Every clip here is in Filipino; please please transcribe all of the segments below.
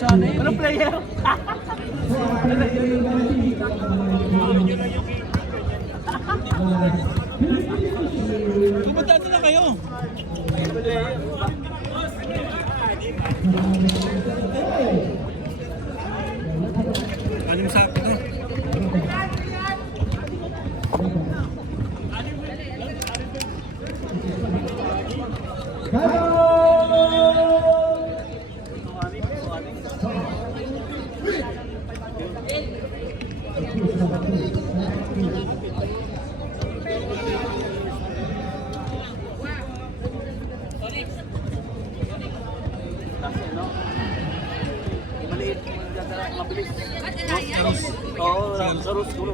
Sana yun. Walang player. Kumadaan na kayo. Anim sa akin to. Oo, sa Rus siguro.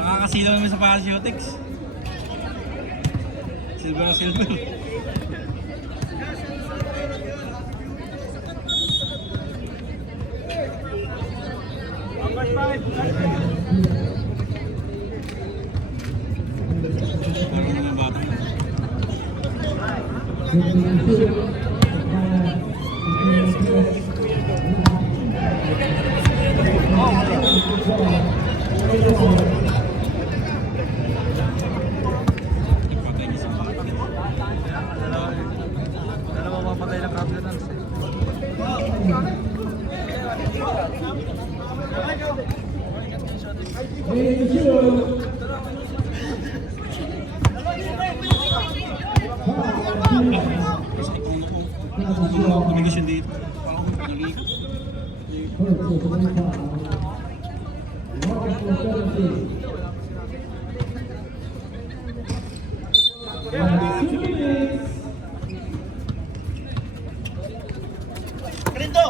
Nakakasilaw naman sa Pasiotics. Silver na silver. Parang mga bata. Ipatay niya sa mga. Dalawa mapatay na Cardinals eh. Sa ikono ko. Komunikasyon dito. Parang nag-iikot. Krindo!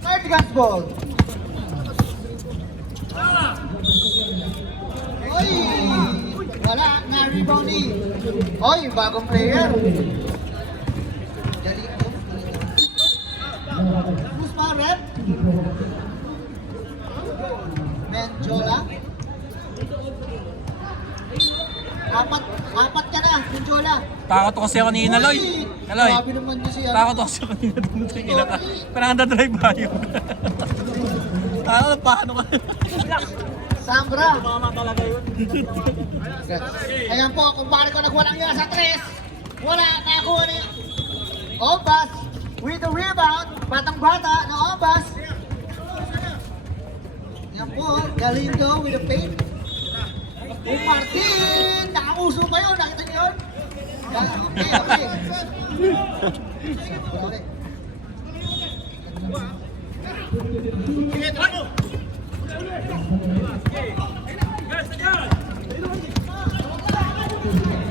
Third gas ball. Oy! Wala, na-rebound ni. Oy, bagong player. Galing ko. Who's my rep? Menjola. Apat ka na, Menjola. Takot kasi ako ni Inaloy. Aloy. Grabe naman niya siya. Takot ako sa kanina dun sa ilang. Parang nanda-drive ba yun? Paano ka? Sambra. Mama talaga yun. Ayan po, kumpare ko nagwalang niya sa 3. Wala, nakakuha niya. Obas with the rebound. Batang-bata na Obas. Ayan po, Galindo with the paint. Martin! Nakauso pa yun, nakita niyo yun? Okay.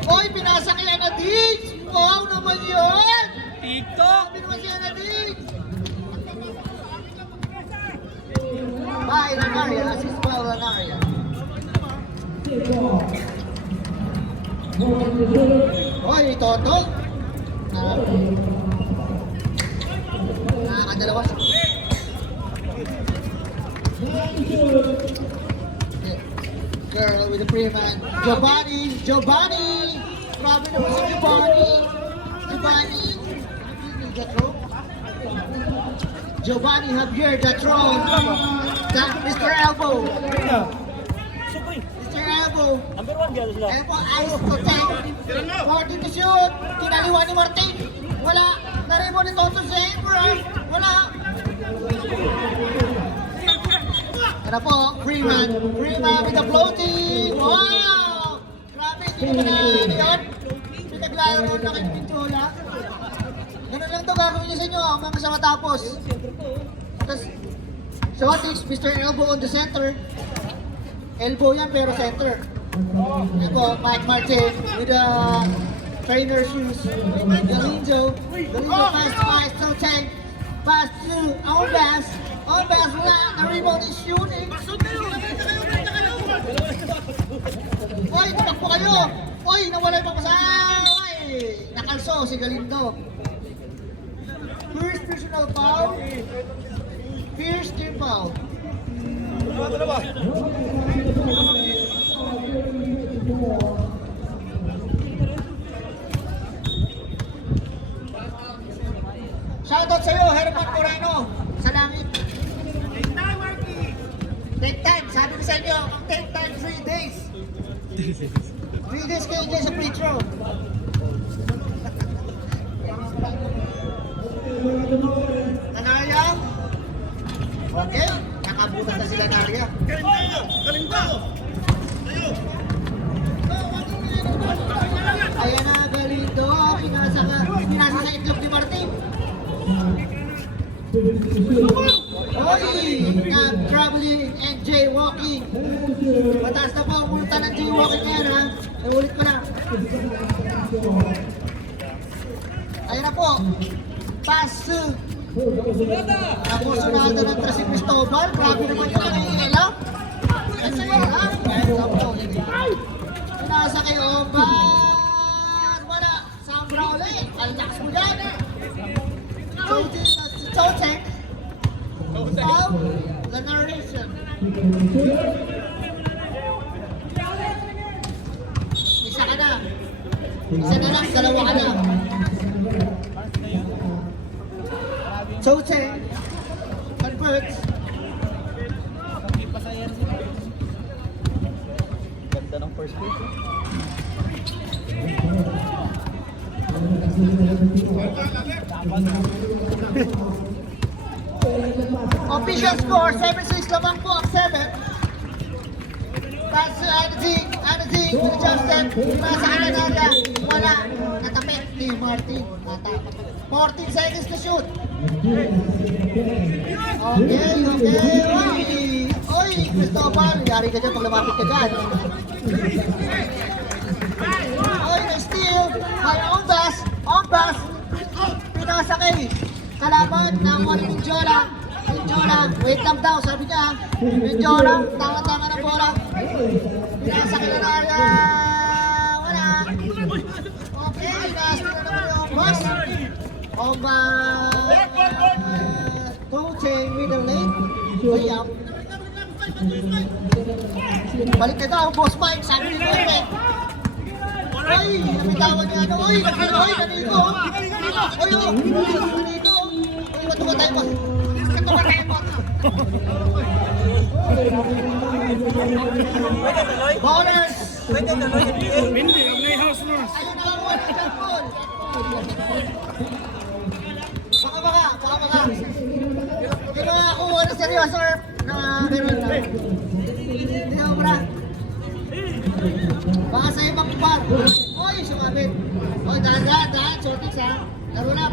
Oy, pinasa kay Anadix! Wow naman yun! TikTok! Sabi naman si Anadix! Bye, Lanaria. Assist pa, Lanaria. Oy, Toto! Nakakadalawa siya. Girl with the pre-man. Giovanni! Grabe naman si Giovanni! Giovanni Javier Gatron. Mr. Elbow. Mr. Elbow. Number 1 gano'n sila. Elbow ice to tank. 40 to shoot. Kinaliwa ni Martin. Wala. Naribo ni Toto Zebra. Wala. Ano po? Freeman with the floating. Wow! Grabe. Hindi naman na yun. Pinaglalaro na kayo ng Chola. Ganun lang to gagawin niya sa inyo hanggang sa matapos. So what is Mr. Elbow on the center? Elbow yan pero center. Ito, Mike Martin with the trainer shoes. Galindo pass to Tank. Pass to Obas. Obas wala. Na-rebound is shooting. Oy, tumakbo kayo. Oy, nawala yung papasaway. Nakalso si Galindo. First personal foul. First team foul. Shoutout sa'yo, Herman Moreno, sa langit. Take time, sabi ko sa inyo, ang take time 3 days. 3 days kayo dyan sa free throw. Nanarya? Okay, nakabutan na sila Narya. Ayan na, Galindo, pinasa sa itlog ni Martin. Oy! Nag-traveling and jaywalking. Mataas na po ang multa ng jaywalking ngayon ha. Ulit ko na. Ayan na po. Pass. Ako sunada ng Tracy Cristobal. Grabe naman yun ang iilaw. Kasi ha? Pinasa kay Oban. Wala. Sambra ulit. Alakas mo yan. Chotek. Foul. The narration. Isa ka na. Isa na lang. Dalawa ka na. Chotek. Converts. Ganda ng first place. Official score, 7-6 lamang po ang 7. Pass to Anazing, with Justin, nasa Ananaga, wala, natapit ni Martin, 14 seconds to shoot. Okay, oy, Cristobal, yari ka dyan pag lumapit ka dyan. Oy, na-steal, may Ombas, pinasa kay kalaban ng Juan Minjola, wait lang daw, sabi niya. Minjola, tama-tama ng bola. Pinasa kay Nanarya, wala. Okay, nasa na naman yung Ombas. Coaching, middle lane. Layup. Balik na daw, Boss Mike, sabi ni Pepe. Ay, napitawan niya ano, oy, nanigo. Oy, nanigo. Oy, matumatay mo. Ballers! Hindi, may house rules. Ayun na lang mo ng jump baka. Hindi mo nakakuha na seryoso na meron na. Hindi mo bra. Baka sa ibang par. Oy, sumabit. Oy, dahan, shorties ha. Laro na.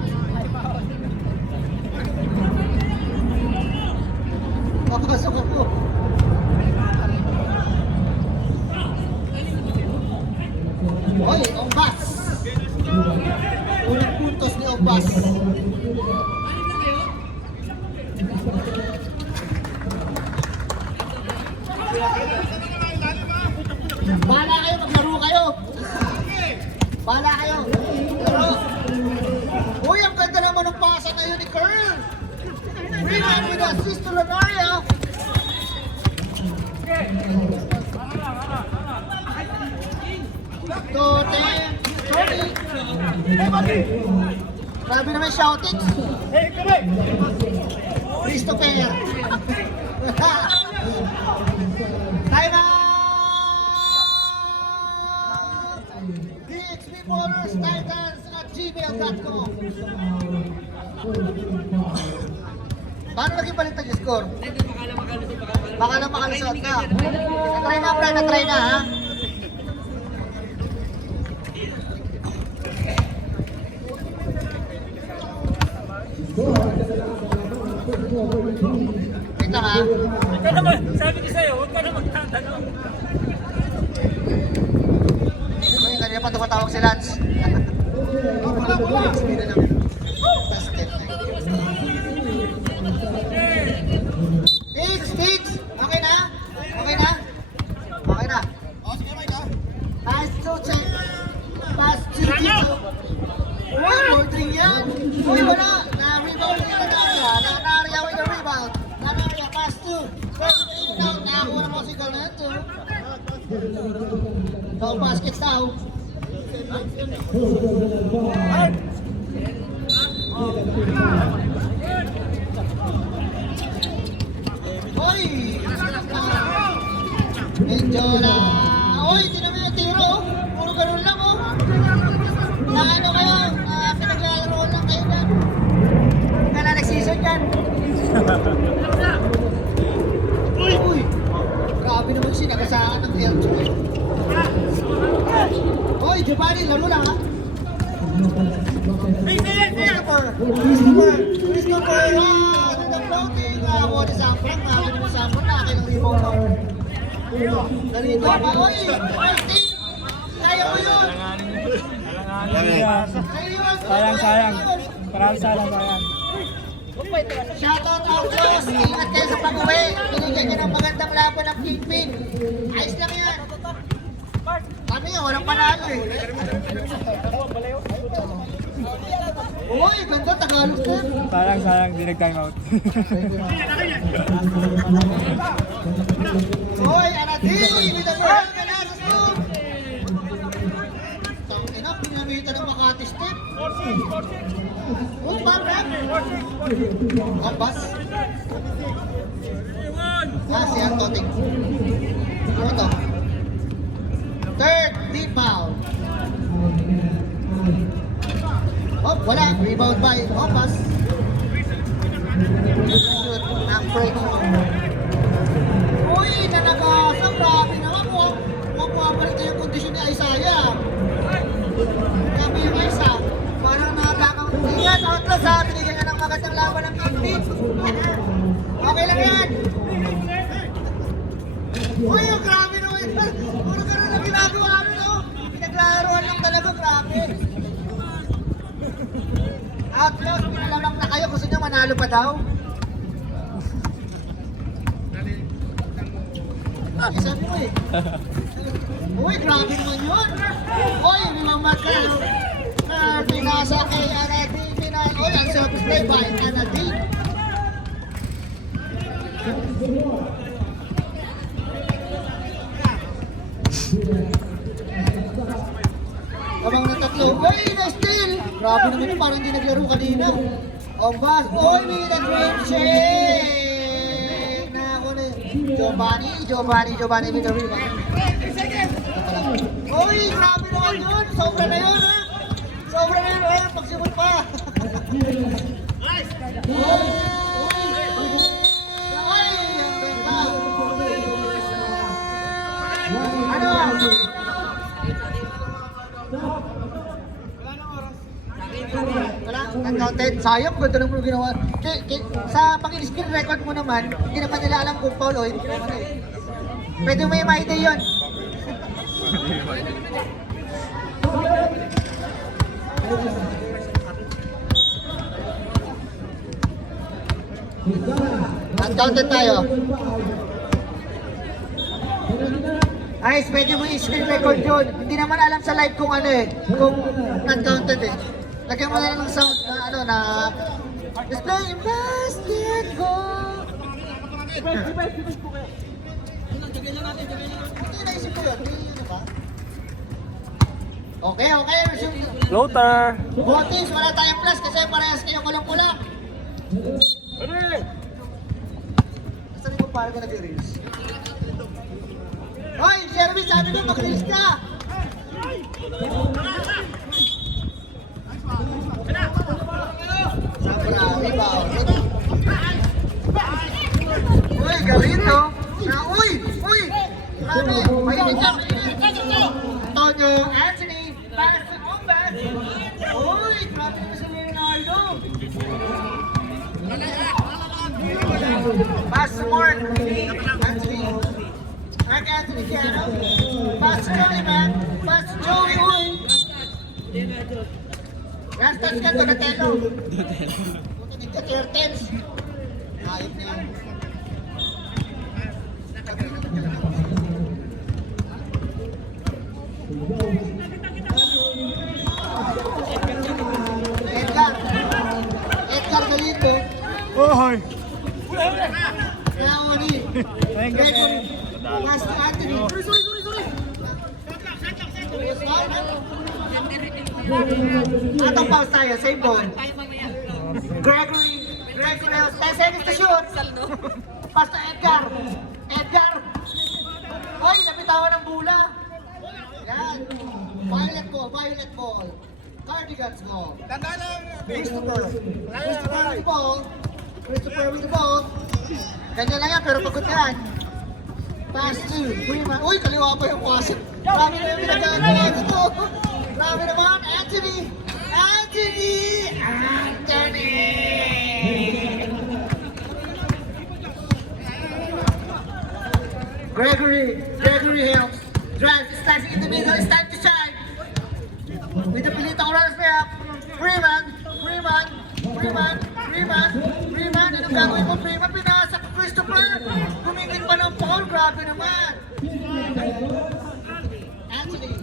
Papasok ako. Oy, Ombas. Unang puntos ni Ombas. Bahala kayo, maglaro kayo. Bahala kayo. Laro. Uy, ang ganda naman ng pasa ngayon ni Curl. Rebound with assist to Lanarya. To 10, Tony. Grabe naman shoutings. Christopher. Time out! DXP Motors Titans at gmail.com. Paano naging baliktad yung score? Baka lang makalusot ka. Na-try na ha. Ito ha. Sabi ko sa'yo, huwag ka na magtatanong. Ay, kanina pa tumatawag si Lance. Speed na lang. Basket. Fix! Okay na? Okay na? physical na ito. Daw basket daw. Hoy! Medyo na... Hoy, tinan mo yung tiro. Puro ganun lang, oh. Na ano kayo? Pinaglalaro lang kayo na. Nga na nag-season yan. Uy! Grabe naman siya. Nakasahan ng Elcho. Hoy, Giovanni, laro lang, ha? Christopher, the floating, Wally Samprang, makakita mo Samprang, nakakita ng rebound mo. Dalito pa, oy! Kaya mo yun! Sayang. Parang sayang. Shoutout Autos! Ingat kayo sa pag-uwi! Binigyan nyo ng magandang laban ng Kingpin! Ayos lang yan! Kami nga, walang panalo eh! Uy, ganda, Tagalog ko! Sayang, di nag-time out. Uy, Anadili! With the girl, Manasas mo! Tangina, pinamita ng Makati Step! Uy, Barbara! Kampas! Si Antoting. Ano to? Third rebound. Oh, wala. Rebound by Opas. Shoot. Break. Uy, nanakasang. Grabe naman mo. Bumabalik na yung kondisyon ni Isaiah. Grabe yung Isa. Parang nakakakang... Ingat, Outlaws ha. Binigyan ka ng magandang laban ng Kingpin. Okay lang yan. Uy, grabe naman. Puro ka lang ginagawa namin, no? Pinaglaruan lang talaga, grabe. Outlaws, pinalamang na kayo. Gusto nyo manalo pa daw? Sabi mo eh. Uy, grabe naman yun. Uy, minamad ka. Pinasa kay Anadi. Uy, ang service play by Anadi. Abang na tatlo. Uy, na-steal! Grabe naman yun, parang hindi naglaro kanina. Ombas. Uy, may na-dream shake! Na ako na Giovanni with the rebound. Uy, grabe naman yun! Sobra na yun, ha? Sobra na yun, ha? Pagsimul pa! Uy! Ano? Wala, uncounted. Sayang, ganda ng mga ginawa. Sa pag-screen record mo naman, hindi naman nila alam kung foul o hindi naman eh. Pwede may maide yun. Uncounted tayo. Ay, pwede mo i-screen record yun. Hindi naman alam sa live kung ano eh, kung uncounted eh. Lagyan mo na ng sound na ano na display basket goal. Hindi naisip ko yun. Hindi ba? Okay. Floater. Botis, wala tayong plus kasi parehas kayo kulang-kulang. Saan ko parang ka nag-reels? Hoy, Jeremy, sabi ko mag-reels ka! Sabra, rebound. Uy, galito. Uy! Grabe, mainit ka. Antonio, Anthony, pass to Ombas. Uy, grabe naman si Leonardo. Pass to Mark. Anthony. Mark Anthony Piano. Pass to Joey, man. Pass to Joey, uy. Last touch ka, Donatello. Buti ka, Turtles. Ayop na yan. Edgar Galito. Oh, hi. Nauni. Thank you. Pass to Anthony. Atong pause tayo, same ball. Gregory has 10 seconds to shoot. Pass to Edgar. Edgar. Hoy, napitawan ng bula. Yan. Violet ball. Cardigans ball. Christopher with the ball. Ganyan lang yan, pero pagod yan. Pass to Freeman. Uy, kaliwa pa yung pass. Grabe na yung pinagagawa ko. Grabe naman, Anthony. Gregory helps. Drives, slicing in the middle, it's time to shine. With the Pilito runners way up. Freeman. Anong gagawin mo, Freeman? Pinasa ko, Christopher. Gumingin pa ng ball, grabe naman. Anthony.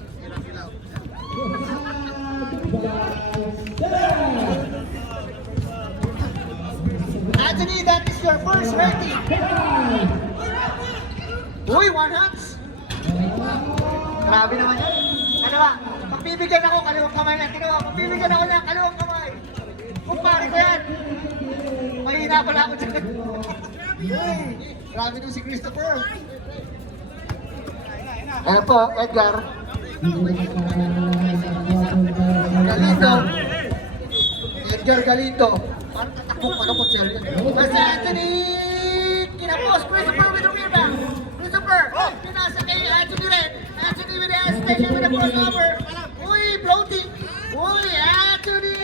Anthony, that is your first rating. Uy, one hands. Grabe naman yan. Ano ba? Pagbibigyan ako, kaliwang kamay na. Kinuha, pagbibigyan ako niya, kaliwang kamay. Kumpare ko yan. Mahina pala ako dyan. Uy, grabe nung si Christopher. Ayan po, Edgar. Galindo. Parang tatakbong ko sir. Basta Anthony! Kinapos, Christopher with the rebound. Christopher, pinasa kay Anthony rin. Anthony with the station with the crossover. Uy, floating. Uy, Anthony!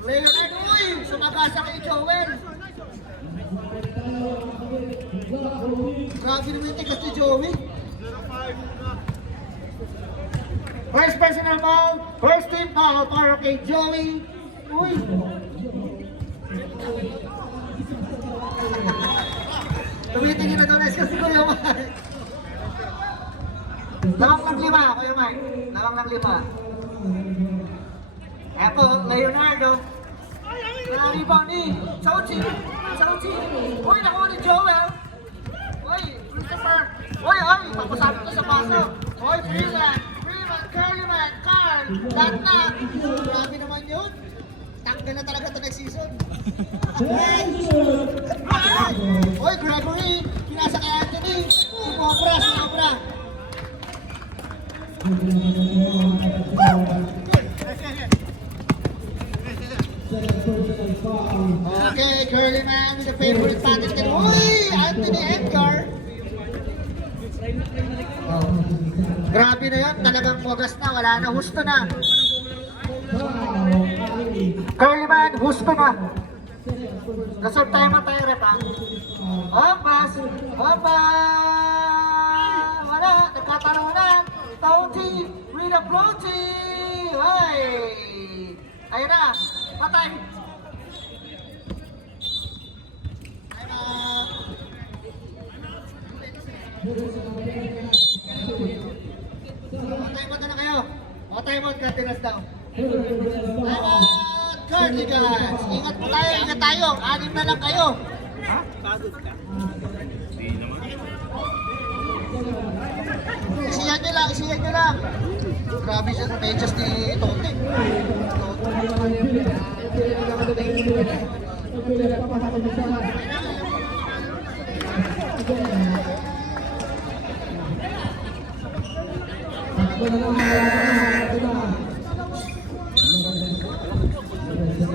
Leonard, uy! Sumagasa kay Joel. Grabe naman yung tigas ni Joey. First personal foul, first team foul para kay Joey. Uy! Tumitingin na doon kasi Kuya Mike. Lawang ng 5, Kuya Mike. Lawang ng 5. Eto, Leonardo. Rebound ni Chauchi. Uy, nakuha ni Joel. Uy, Christopher. Uy, papasabi ko sa paso. Uy, Freeman, Curlyman, Carl, Latna. Grabe naman yun. Tanggal na talaga ito next season. Uy, Gregory. Pinasa kay Anthony. Sumobra. Okay, Curlyman with the favorite pattern. Uy, Anthony Edgar. Grabe na yun, talagang wagas na, wala na, husto na. Curlyman, husto na. Reserve time ang tayo rep, ha? Opas! Wala, nagkatalunan. Tauti with a floating! Ay! Ayun na, patay! Time na kayo. Time out, Cardinals daw. Time out, Cardinals. Ingat po tayo, ingat tayo. 6 na lang kayo. Ha? Pagod ka? Isiyan nyo lang. Grabe siya, medyas ni Tote.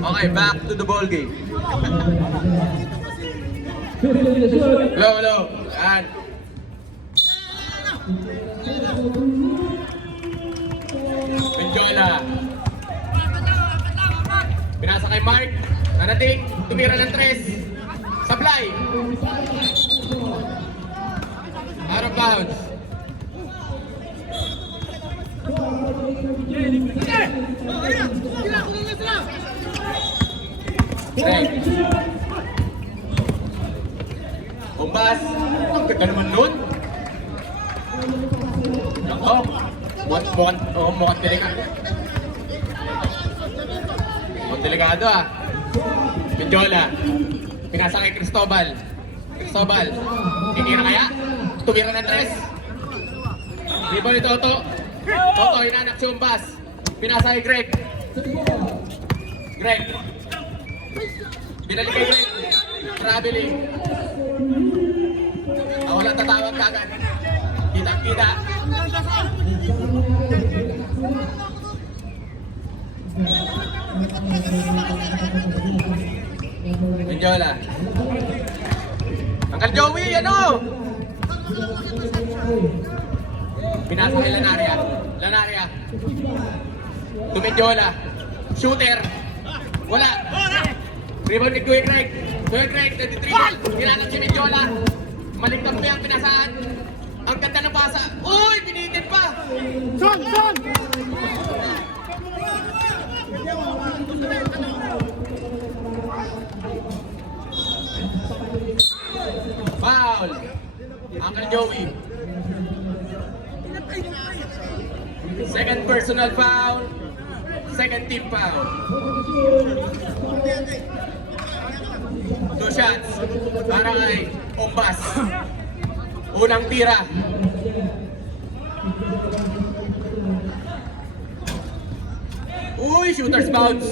Okay, back to the ball game. Hello. And Menjola. Pinasa kay Mark. Nanating, tumira ng 3. Supply. Out of bounds. Umbas. Ang ganda naman nun. Mukhang delikado. Mukhang delikado ah. Menjola. Pinasa kay Cristobal. Cristobal. Tinira kaya? Tumira ng tres. Rebound ni Toto. Toto, hinanak si Umbas. Pinasa kay Greg. Greg. Binalik kay Greg. Traveling. Wala tatawag kagad. Kita-kita. Menjola. Uncle Joey, ano? Pinasa kay Lanaria. Lanaria. Tumidyola. Shooter. Wala. Rebound ni Kuya Greg. Kuya Greg, nag-dribble. Hinanap si Menjola. Maligtad pa yung pinasaan. Ang ganda ng pasa. Uy, pinitin pa. Son! Son! Foul. Uncle Joey. Second personal foul. Second team foul. 2 shots para kay Umbas. Unang tira. Uy, shooter's bounce.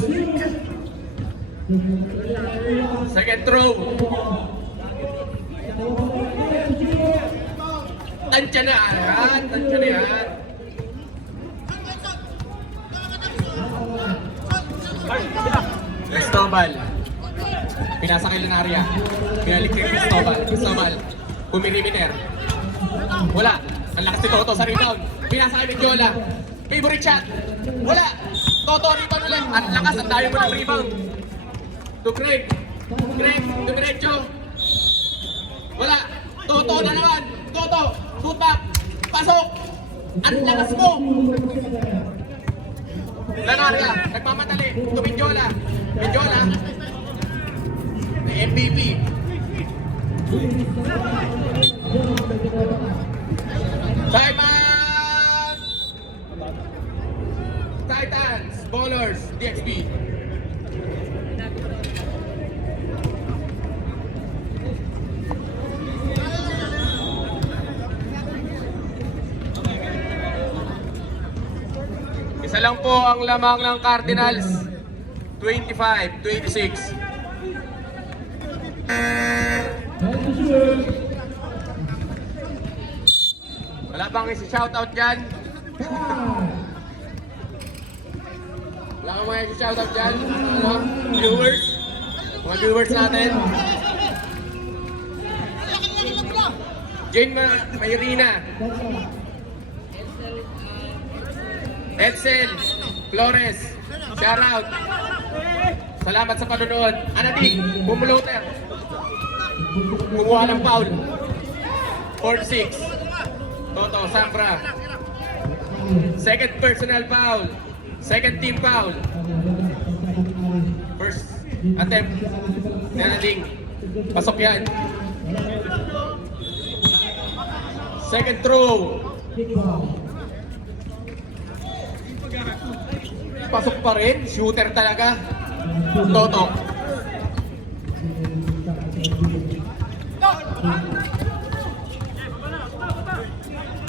Second throw. Tansya na yan. Tansya na yan. Cristobal. Pinasa kay Lanaria. Pinalik kay Cristobal. Cristobal. Pumirimiter. Wala. Ang lakas ni Toto sa rebound. Pinasa kay Menjola. Favorite shot. Wala. Toto rebound ulit. Ang lakas. Ang dayo mo ng rebound. To Greg. Greg. Dumiretso. Wala. Toto na naman. Toto. Put back. Pasok. Ang lakas mo. Lanaria. Nagmamadali. To Menjola. Menjola. MVP. Time out! Titans, Ballers, DXB. Isa lang po ang lamang ng Cardinals. 25-26. Wala bang isi-shoutout dyan? Wala bang mga isi-shoutout dyan? Ano? Viewers? Mga viewers natin? Jane Mayrina. Edsel Flores. Shoutout. Salamat sa panonood. Anating, bumuloter. Kumuha ng foul. 4-6. Toto, Sambra. Second personal foul. Second team foul. First attempt. Anating. Pasok yan. Second throw. Pasok pa rin. Shooter talaga. Toto.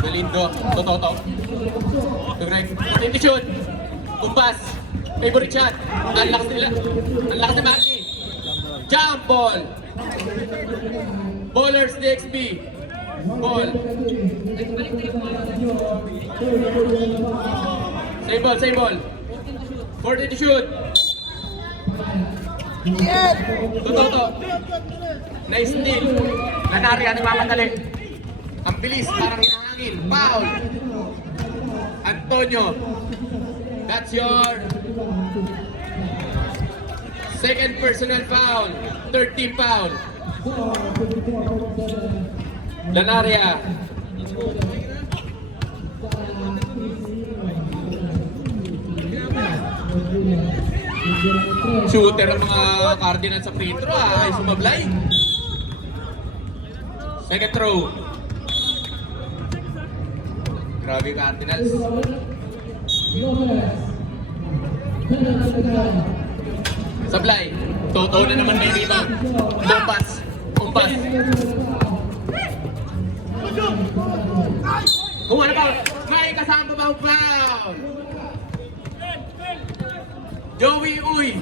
Galindo. Toto. Greg. Hindi shoot. Kumpas. Favorite shot. Ang lakas nila. Ang lakas ni Marky. Jump ball. Ballers DXB. Ball. Same ball, same ball. 40 to shoot. Toto. Nice steal. Lanaria, nagmamadali. Ang bilis, parang hinahangin. Foul. Antonio. That's your second personal foul. Third team foul. Lanaria. Shooter ang mga Cardinals sa free throw, ay sumablay. Second throw. Grabe yung Cardinals. Sablay. Toto na naman may rebound. Kumpas. Kumpas. Kung ano ba? May kasama ba ang foul? Joey Uy.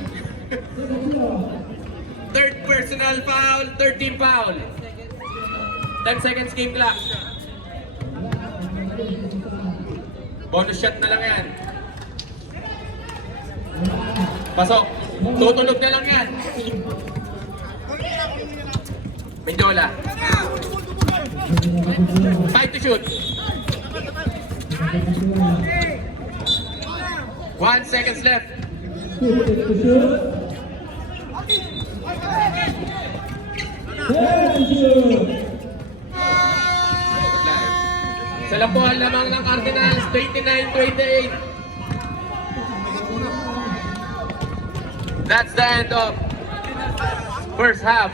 Third personal foul, third team foul. 10 seconds game clock. Bonus shot na lang yan. Pasok. Tutunog na lang yan. Mendiola. 5 to shoot. 1 seconds left. Sa lampuan lamang ng Cardinals, 29-28. That's the end of first half.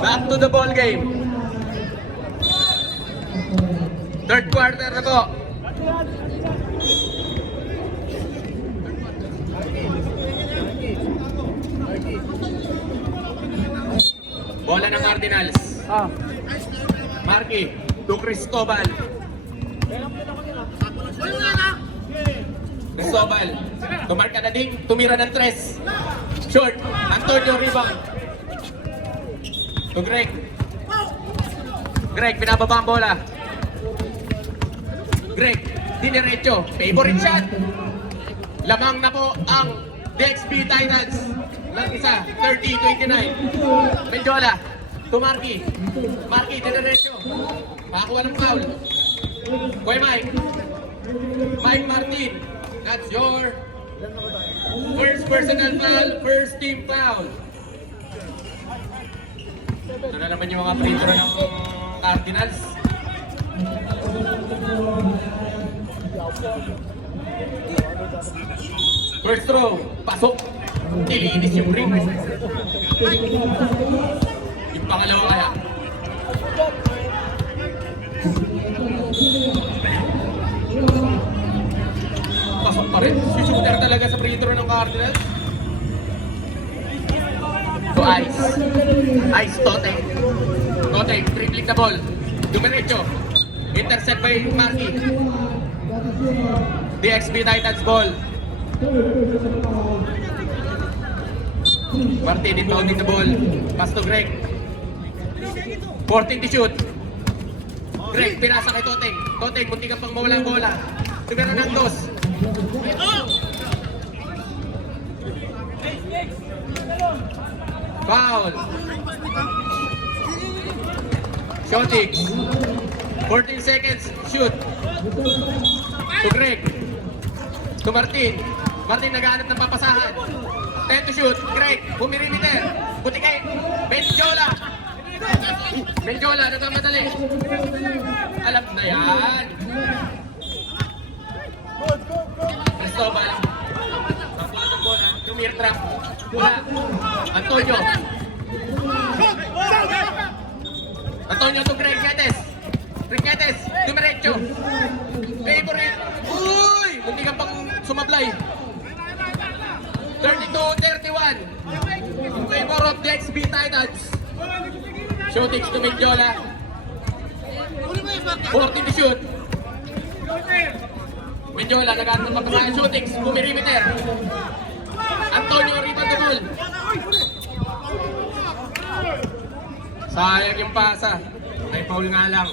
Back to the ball game. Third quarter na po. Bola ng Cardinals. Marky to Cristobal. Cristobal. Tumarka na ding, tumira ng tres. Short. Antonio rebound. To Greg. Greg, pinababa ang bola. Greg, diniretso. Favorite shot. Lamang na po ang DXB Titans. Lang isa, 30-29. Mendiola, to Marky. Marky, diniretso. Nakakuha ng foul. Kuya Mike. Mike Martin. That's your first personal foul, first team foul. Ito na naman yung mga free throw ng Cardinals. First throw, pasok. Nilinis yung ring. Yung pangalawa kaya. Pasok pa rin. Si shooter talaga sa free throw ng Cardinals. To Ice. Ice, Tote. Tote, dribbling the ball. Dumiretso. Intercept by Marky. DXB Titans ball. Martin inbounding the ball. Pass to Greg. 14 to shoot. Greg, pinasa kay Toteng. Toteng, munti ka pang mawala ang bola. Tumira ng dos. Foul. Shotix. 14 seconds. Shoot. To Greg. To Martin. Martin naghahanap ng papasahan. 10 to shoot. Greg. Pumirimiter. Putikay. Mendiola. Mendiola. Nagkamadali. Alam na yan. Cristobal. Pagpulat ng bola. Tumir trap. Bola. Antonio. Antonio to Greg Nietes. Greg Nietes. Dumiretso. Favorite. Uy! Hindi ka pang sumablay. 32-31. In favor of the XB Titans. Shooting to Mendiola. 14 to shoot. Mendiola naghanap ng papasahan. Shooting. Pumirimeter. Antonio rebound the ball. Sayang yung pasa. May foul nga lang.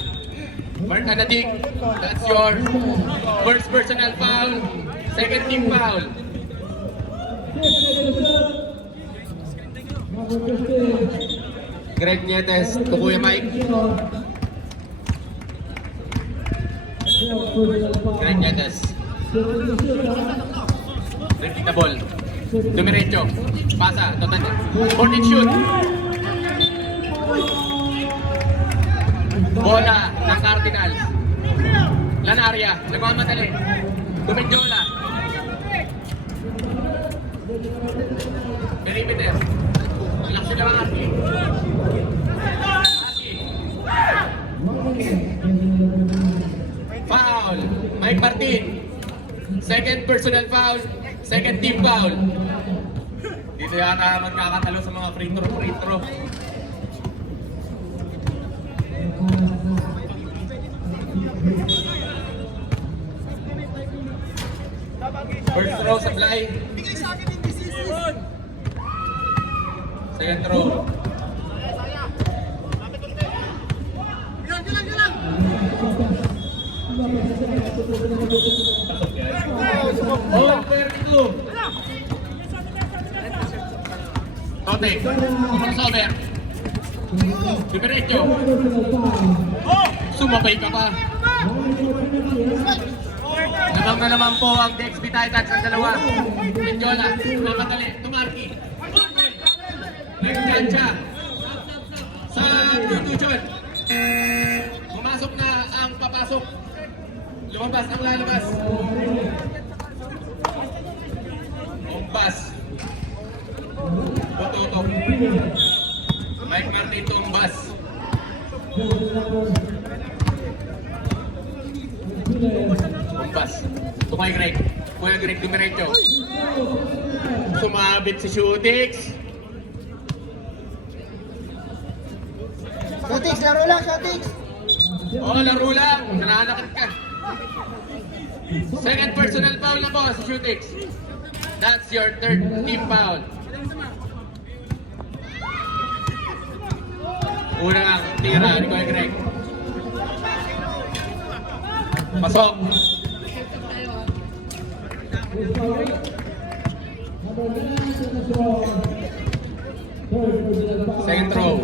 Mark Anadik. That's your first personal foul. Second team foul. Greg Nietes to Kuya Mike. Greg Nietes. Breaking the ball. Dumiretso. Pasa. Totan. 14 shoot. Bola ng Cardinals. Lanaria, nagmamadali. Dumendiola. Perimeter. Ilang sila mga Aki. Foul. Mike Martin. Second personal foul. Second team foul. Dito yata magkakatalo sa mga free throw. First throw supply. Second throw. Over two. Tote. Crossover. Diretso. Sumabay ka pa. Lamang na naman po ang DXB Titans ang dalawa. Mendiola, mamadali, tumarki. Nagkansya. Sa tutuchon. Pumasok na ang papasok. Lumabas ang lalabas. Tumbas. Tututok. Mike Martin tumbas. Tumbas. Tumay Greg. Kuya Greg dumiretso. Sumabit si Shootix. Shotix, laro lang, Shotix. Oh, laro lang. Nananakit ka. Second personal foul na po si Shootix. That's your third team foul. Unang tira ni Kuya Greg. Pasok. Second throw.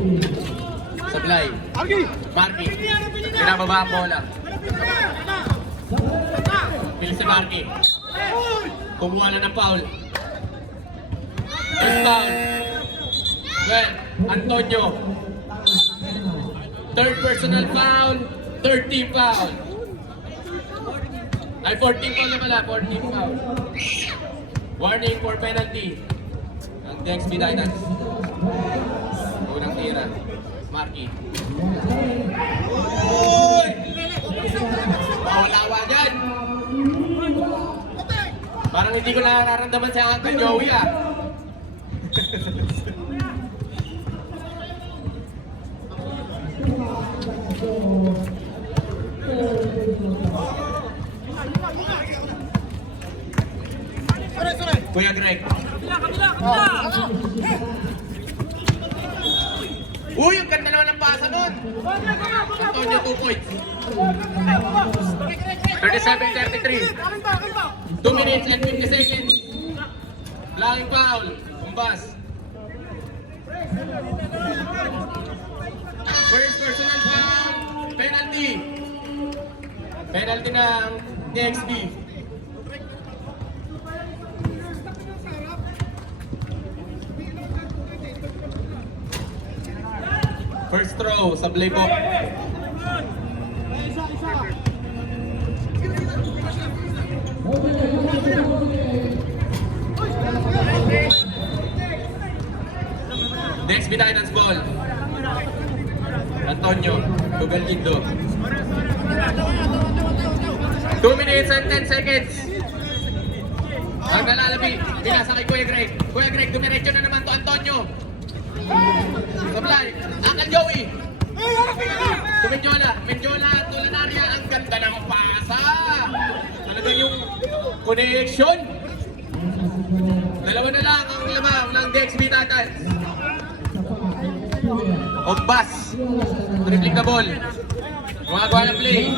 Supply. Marky. Pinababa ang bola. Pili si Marky. Kumuha na ng foul. First foul. Well, Antonio. Third personal foul. Third team foul. Ay, 14 foul na pala. 14 foul. Warning for penalty. Ang DXB Titans. Unang tira. Marky. Uy! Pawalawa dyan. Parang hindi ko nararamdaman si Uncle Joey ah. Kuya Greg. Uy, ang ganda naman ng pasa nun. Antonio 2 points. 37-33. 2 minutes and 50 seconds. Flying foul. Kumbas. First personal foul. Penalty. Penalty ng DXB. First throw, sablay po. DXB Titans ball. Antonio, Tugal Lindo. 2 minutes and 10 seconds. Ang nalalabi, pinasa kay Kuya Greg. Kuya Greg, dumiretso na naman to Antonio. Supply, Uncle Joey. Mendiola, Lanaria, ang ganda ng pasa. Talaga yung connection. Dalawa na lang ang lamang ng DXB Titans. Ogbas. Dribbling na ball. Gumagawa ng play.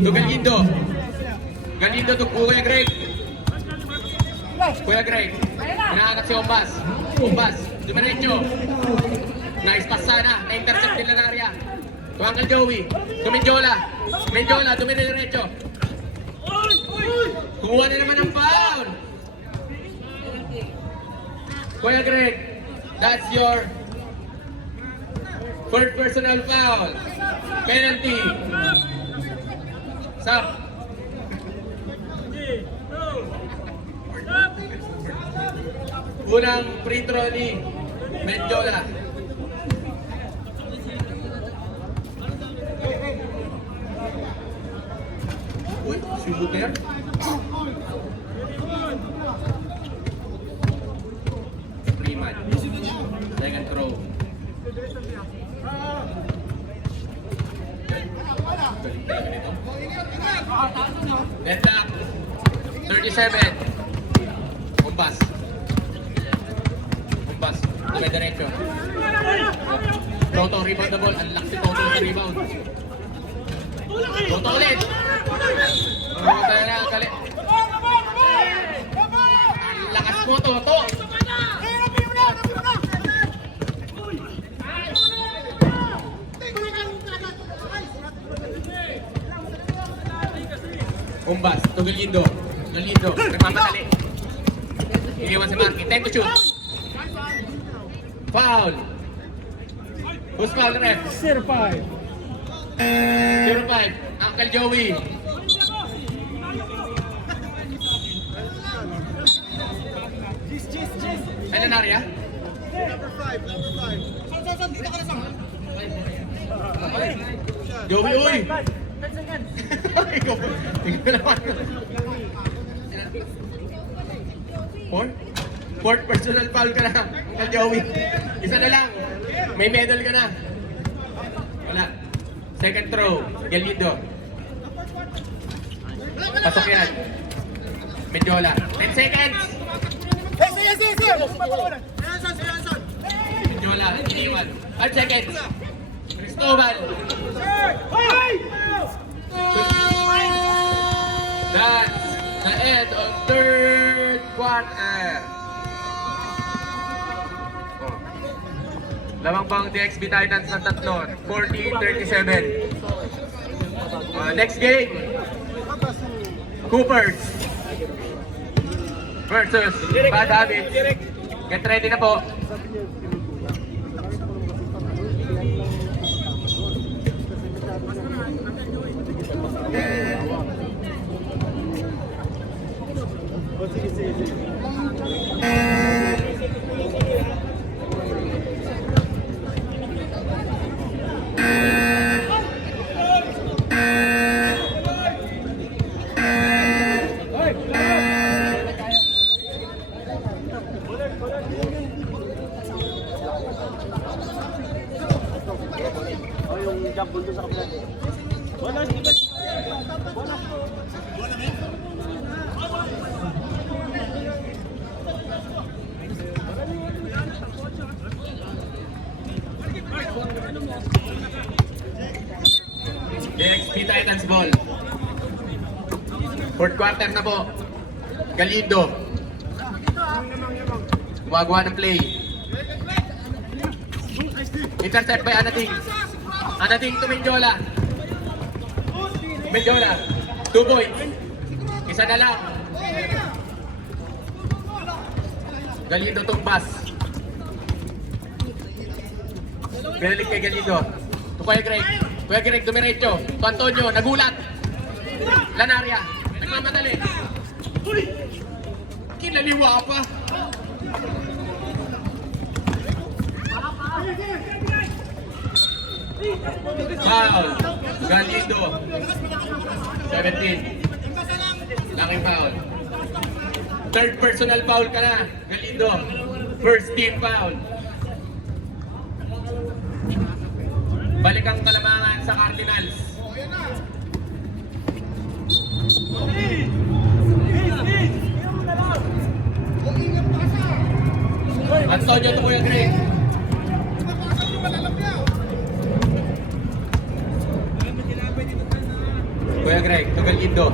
To Galindo to Kuya Greg. Kuya Greg. Hinahanap si Ombas. Dumiretso. Nice pass sana. Na-intercept ni Lanaria. To Uncle Joey. To Mendiola, dumiretso. Kumuha na naman ang foul. Kuya Greg, that's your third personal foul. Penalty. Stop. Unang free throw ni Mendiola. Uy, shooter. Freeman. Second throw. Deadlock. 37. Kumpas. Kumpas. Dire-diretso. Toto rebound the ball. Ang lakas si Toto sa rebound. Toto ulit. Toto na galit. Ang lakas mo, Toto. Umbas, to Galindo. Galindo, nagmamadali. Iniwan si Marky, 10 to shoot. Foul. Who's foul, ref? 05. 05, Uncle Joey. Ilan area? Joey, uy! Ikaw naman. Fourth personal foul ka na, Uncle Joey. Isa na lang. May medal ka na. Wala. Second throw, Galindo. Pasok yan. Mendiola. 10 seconds. Mendiola, iniwan. 5 seconds. Cristobal. That's the end of third quarter. Lamang pang DXB Titans ng tatlo, 40-37. Next game, Coopers versus Bad Habits. Get ready na po. DXB Titans ball. Fourth quarter na po. Galindo. Gumagawa ng play. Intercept by Anating. Anating to Mendiola. Mendiola. 2 points. Isa na lang. Galindo tumbas. Pinalik kay Galindo. To Kuya Greg. Kuya Greg dumiretso. To Antonio. Nagulat. Lanaria. Nagmamadali. Kinaliwa pa. Foul. Galindo. 17. Laking foul. Third personal foul ka na. Galindo. First team foul. Balik ang Kalamangan sa Cardinals. Antonio to Kuya Greg. Kuya Greg, to Galindo.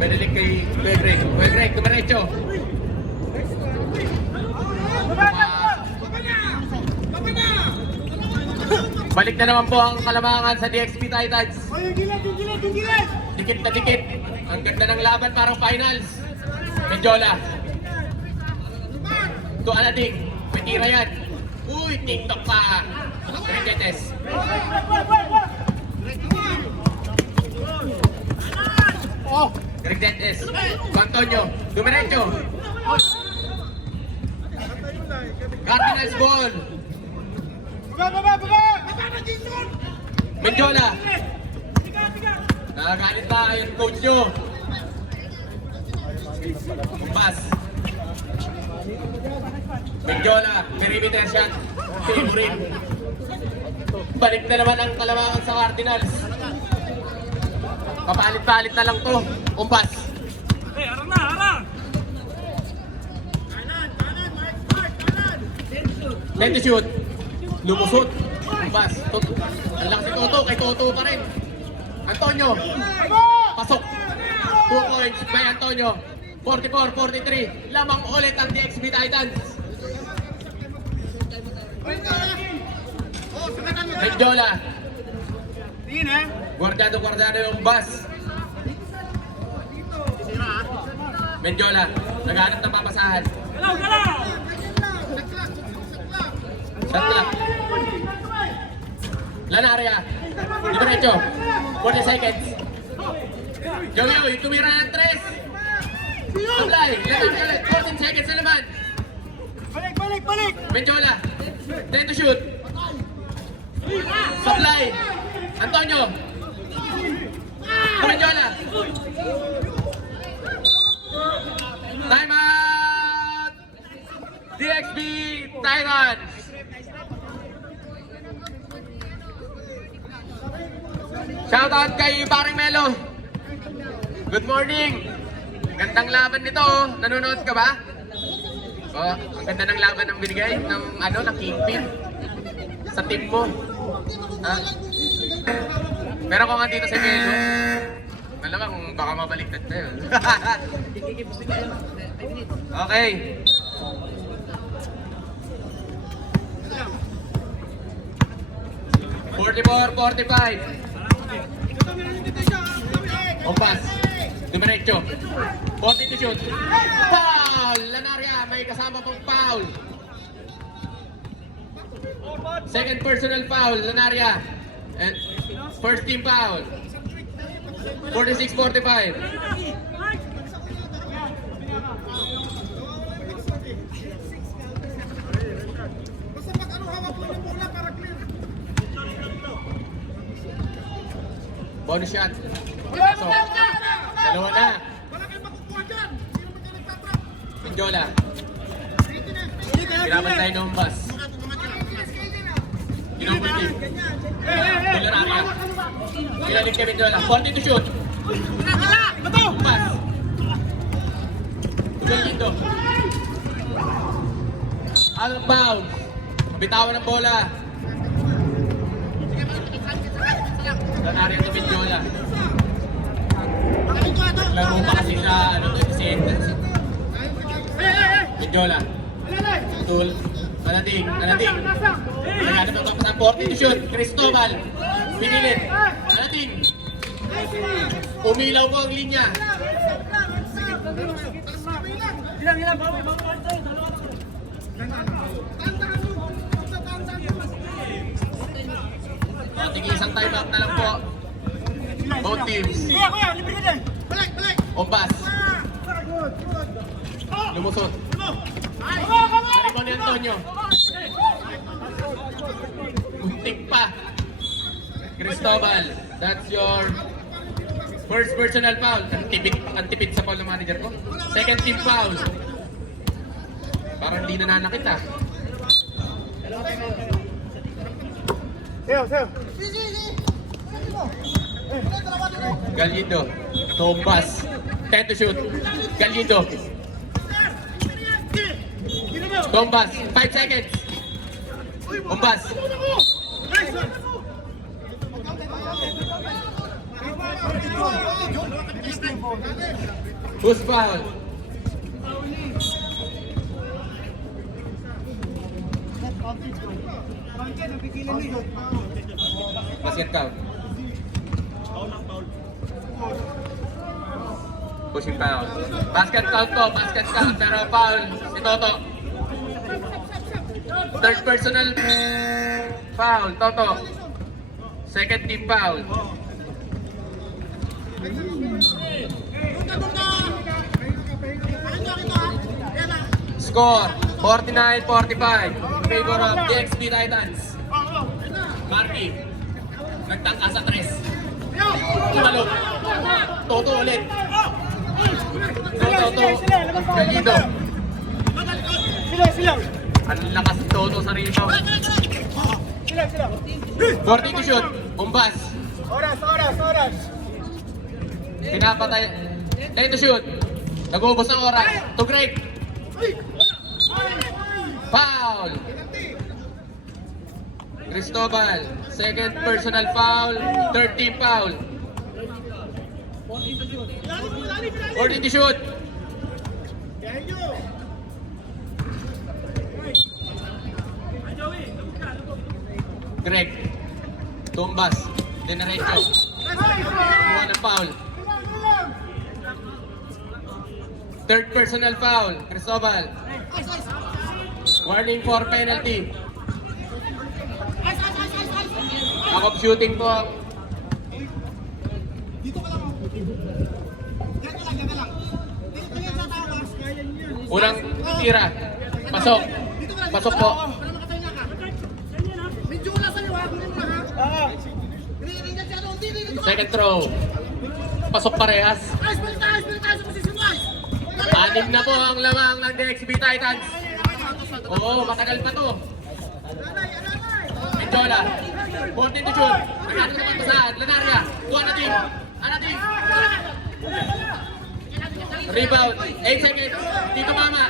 Pinalik kay Kuya Greg. Kuya Greg, tumaretso. Balik na naman po ang Kalamangan sa DXB Titans. Dikit na dikit. Ang ganda ng laban, parang finals. Mendiola. To Anating. May tira yan. Uy, TikTok pa. Regetes. Greg Dentes. Antonio. Dumiretso. Cardinals ball. Mendiola. Nakagalit na yung coach nyo. Pass. Mendiola. Perimeter shot. Favorite. Balik na naman ang kalamangan sa Cardinals. Papalit-palit na lang to. Umpas. Then to shoot. Lumusot. Umpas. Ang lakas ni Toto. Kay Toto pa rin. Antonio. Pasok. 2 points by Antonio. 44-43. Lamang ulit ang DXB Titans. Mendiola. Guardado yung bus. Mendiola. Naghanap ng papasahan. Shot clock. Lanaria. Diretso. 40 seconds. Joey, tumira ng 3. Supply. 14 seconds na naman. Balik! Mendiola. 10 to shoot. Supply. Antonio. Mendiola. Time out. DXB Titans. Shoutout kay Paring Melo. Good morning. Gandang laban nito. Nanonood ka ba? Oh, ang ganda ng laban ng binigay ng ng Kingpin sa team mo. Ha? Pero kung andito si Melo, malamang baka mabaliktad na yun. Okay. $44-45. Umpas. Dumiretso. 40 to shoot. Foul! Lanaria, may kasama pang foul. Second personal foul, Lanaria. And first team foul. 46-45. Bonus shot. So, dalawa na. Mendiola. Pinapantay ng bus. Inubuti. Lanaria. Ilalim kay Mendiola. 40 to shoot. Pass. Galindo. Out of bounds. Bitawan ng bola. Lanaria to Mendiola. Laro pa kasi sa si Mendiola. Tul. Manating. Naghanap ng papasan. 40 to shoot. Cristobal. Pinilit. Manating. Umilaw po ang linya. Tingin isang time out na lang po. Both teams. Umpas. Lumusot. Rebound ni Antonio. Muntik pa. Cristobal, that's your first personal foul. Ang tipid sa foul ng manager ko. Second team foul. Parang di nananakit ah. Galindo. Tombas. 10 to shoot. Galindo. Tombas. 5 seconds. Tombas. Who's foul? Basket count. Pushing foul. Basket count to, basket count. Pero foul si Toto. Third personal foul, Toto. Second team foul. Score 49-45 in favor of DXP Titans. Marky, nagtangka sa tres. Tumalog. Toto ulit. Toto, Galido. Sila. Ang lakas ni Toto sa rebound. Sila. 40 to shoot. Bumbas. Oras. Pinapatay. 10 to shoot. Nag-uubos ang oras. To Greg. Foul. Cristobal. Second personal foul. Third team foul. 14 to shoot. Greg. Tumbas. Dinerecho. Kumuha ng foul. Third personal foul. Cristobal. Warning for penalty. Lack of shooting po. Unang tira. Pasok po. Second throw. Pasok parehas. Anim na po ang lamang ng DXP Titans. Oo, matagal pa to. Menjola. 14 to shoot. Nagkano naman pa saan. Lanaria. Kuha na team. Anating. Rebound. 8 seconds. Dito mama.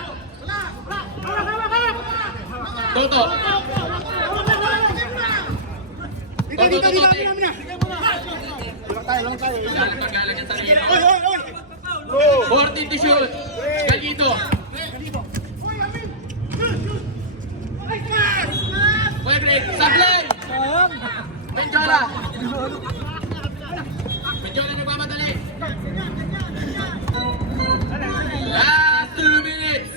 Toto. Dito. Lang tayo. Galang yan sa rebound. 14 to shoot. Galito. Kuya Greg. Sablay. Menjola. Menjola nagmamadali. Last 2 minutes.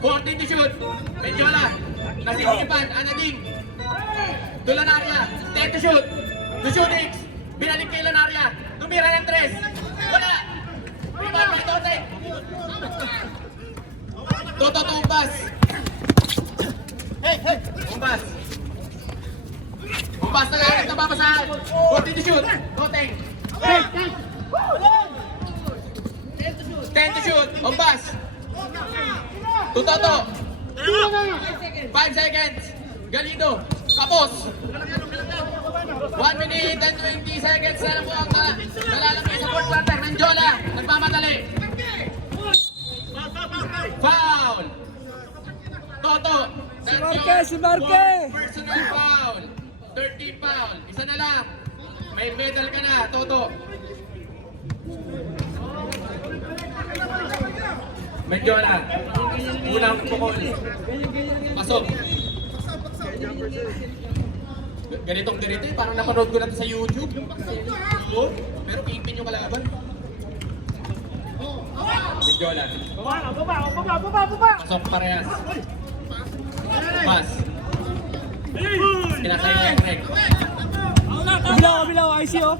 14 to shoot. Menjola. Nasisipan. Anading. Lanaria. 10 to shoot. To shootings. Binalik kay Lanaria. Tumira ng 3. Wala. Rebound by Tote. Toto tumbas. Bumbas. Bumbas na lang. Nababasahan. 14 to shoot. Tote. 10 to shoot. Bumbas. Toto. 5 seconds. Galido. Kapos. 1 minute and 20 seconds na lang po ang nalalagay sa fourth quarter. Menjola. Nagmamadali. Foul. Toto. Si Marque. Personal foul. 13 foul. Isa na lang. May medal ka na, Toto. Menjola. Unang pukol. Pasok. Ganitong ganito eh, parang napanood ko lang sa YouTube. Oh, pero kimpin yung kalaban. Menjola. Baba. Pasok parehas. Pas. Pinasay na yung Greg. Bilaw, ICO.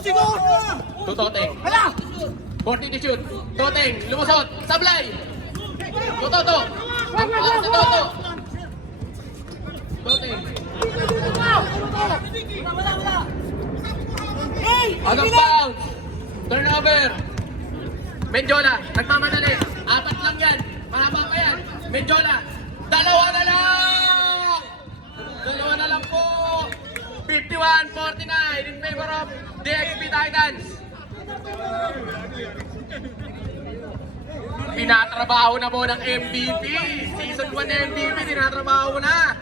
Sigo! Tutoteng. 40 to shoot. Toteng, lumusot. Sablay. Toto. Ang alas si Toto. Toteng. Out of bounds. Turnover. Menjola, nagmamadali. 4 lang yan. Mahaba pa yan. Menjola. Dalawa na lang po. 51-49 in favor of DXP Titans. Tinatrabaho na po ng MVP. Season 1 MVP, tinatrabaho na.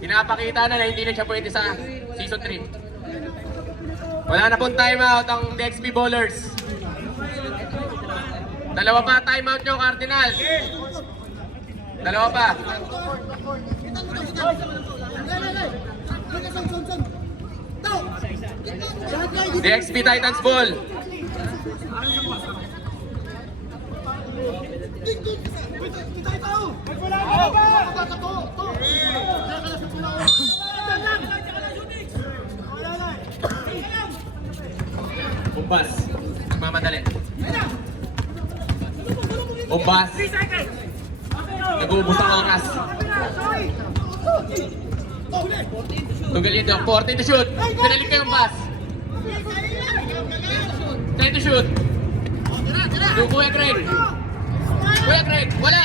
Pinapakita na hindi na siya pwede sa Season 3. Wala na pong timeout ang DXP Bowlers. Dalawa pa timeout nyo, Cardinal. Dalawa pa. DXP Titans ball. Umbas. Mamadali. Umbas. Nag-uubos ang oras. Tugalido, 40 to shoot. Pinalik ko yung Umbas. 10 to shoot. Yung Kuya Greg. Kuya Greg, wala.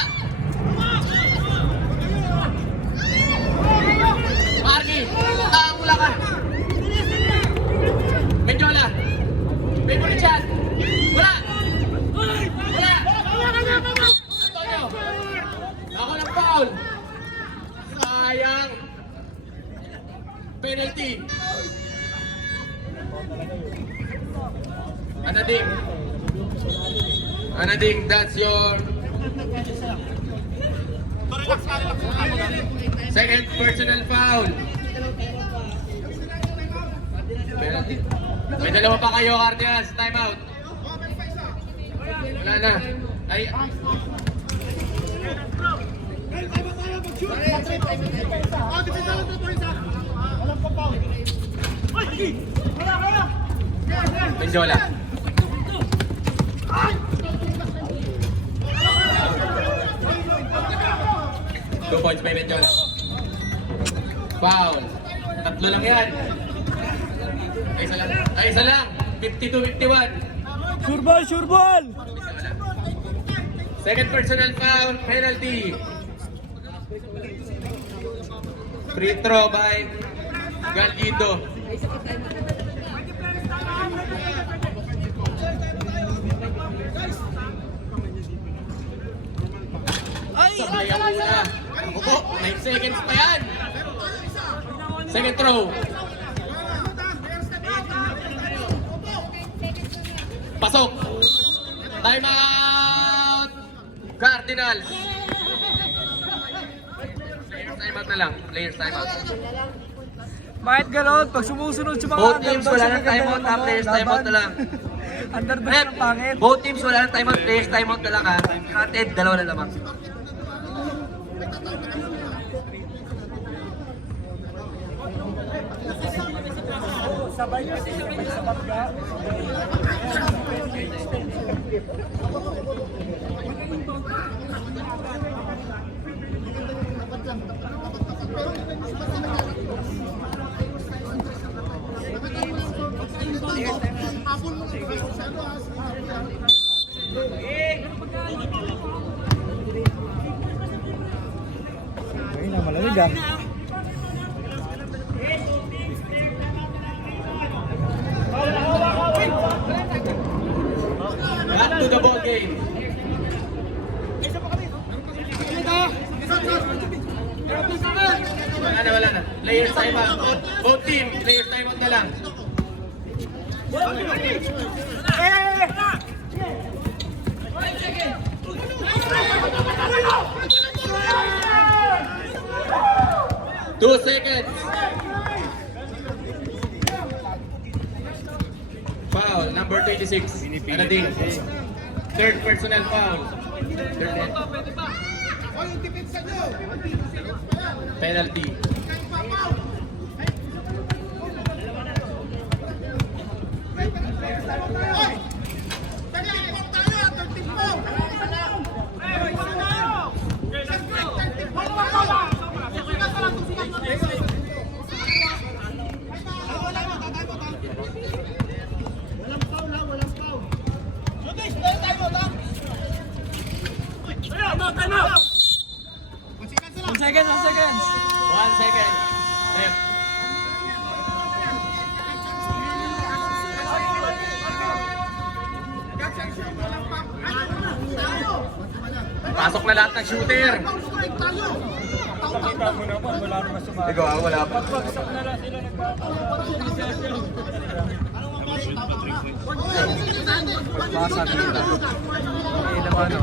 Marky, wala ka. Menjola. Favorite shot. Wala. Wala. Antonio. Ako ng foul. Sayang. Penalty. Anading. Anading, that's your second personal foul. Penalty. May dalawa pa kayo, Cardinals. Time out. Wala na. Ay. Menjola. Two points by Menjola. Foul. Tatlo lang yan. Ay, isa lang. Ay, isa lang. 52-51. Sure ball, sure ball! Second personal foul, penalty. Free throw by Galindo. Sablay ang una. Opo, 9 seconds pa yan. Second throw. Pasok. Time out. Cardinals. Players time out na lang. Players time out. Bakit ganon? Pag sumusunod sa mga Both teams wala nang time out ha. Players time out na lang. Underdog Rep, ng pangit. both teams wala nang time out. Players time out na lang ha. Hatid, dalawa na lamang. Sabay nyo, sabay sa bagga. Ay na, malamig ah. Back to the ball game. Wala na. Players time out. Both team, players time out na lang. Two seconds. Foul, number 26. Anading. Third personal foul. Third penalty. One second, 1 second. 1 second. Left. Pasok na lahat ng shooter. Pakita mo naman, wala naman sumali. Ikaw, wala pa. Pagbagsak na lang sila Basa dito. Hindi naman o.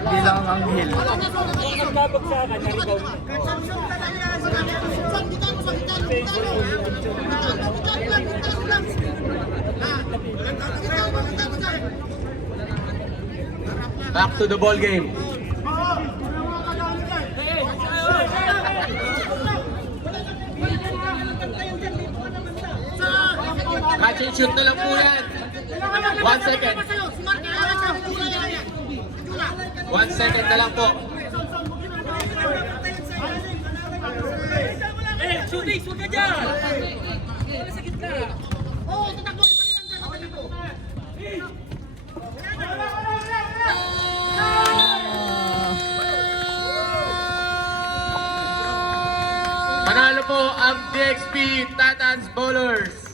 Hindi lang ang anghel. nagbabagsakan niya ikaw. Back to the ball game. Catch and shoot na lang po yan. 1 second. 1 second na lang po. Shooting, suka dyan! Panalo po ang DXP Titans Bowlers.